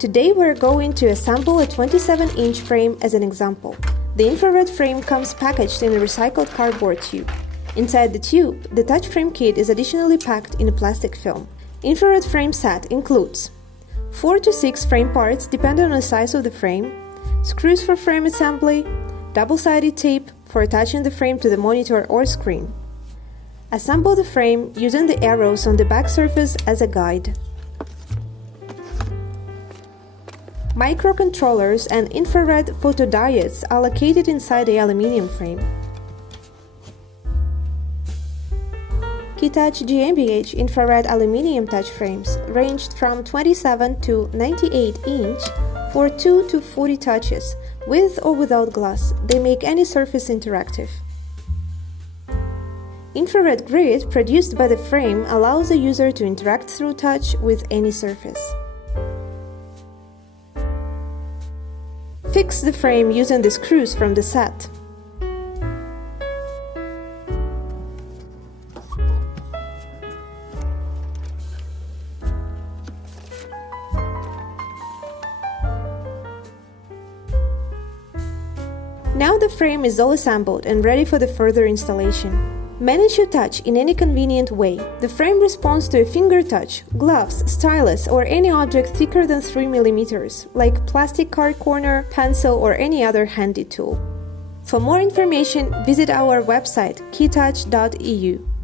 Today we're going to assemble a 27-inch frame as an example. The infrared frame comes packaged in a recycled cardboard tube. Inside the tube, the touch frame kit is additionally packed in a plastic film. Infrared frame set includes 4 to 6 frame parts depending on the size of the frame, screws for frame assembly, double-sided tape for attaching the frame to the monitor or screen. Assemble the frame using the arrows on the back surface as a guide. Microcontrollers and infrared photodiodes are located inside the aluminium frame. Keetouch GmbH infrared aluminium touch frames ranged from 27 to 98 inch for 2 to 40 touches, with or without glass. They make any surface interactive. Infrared grid produced by the frame allows the user to interact through touch with any surface. Fix the frame using the screws from the set. Now the frame is all assembled and ready for the further installation. Manage your touch in any convenient way. The frame responds to a finger touch, gloves, stylus, or any object thicker than 3 mm, like plastic card corner, pencil, or any other handy tool. For more information, visit our website keetouch.eu.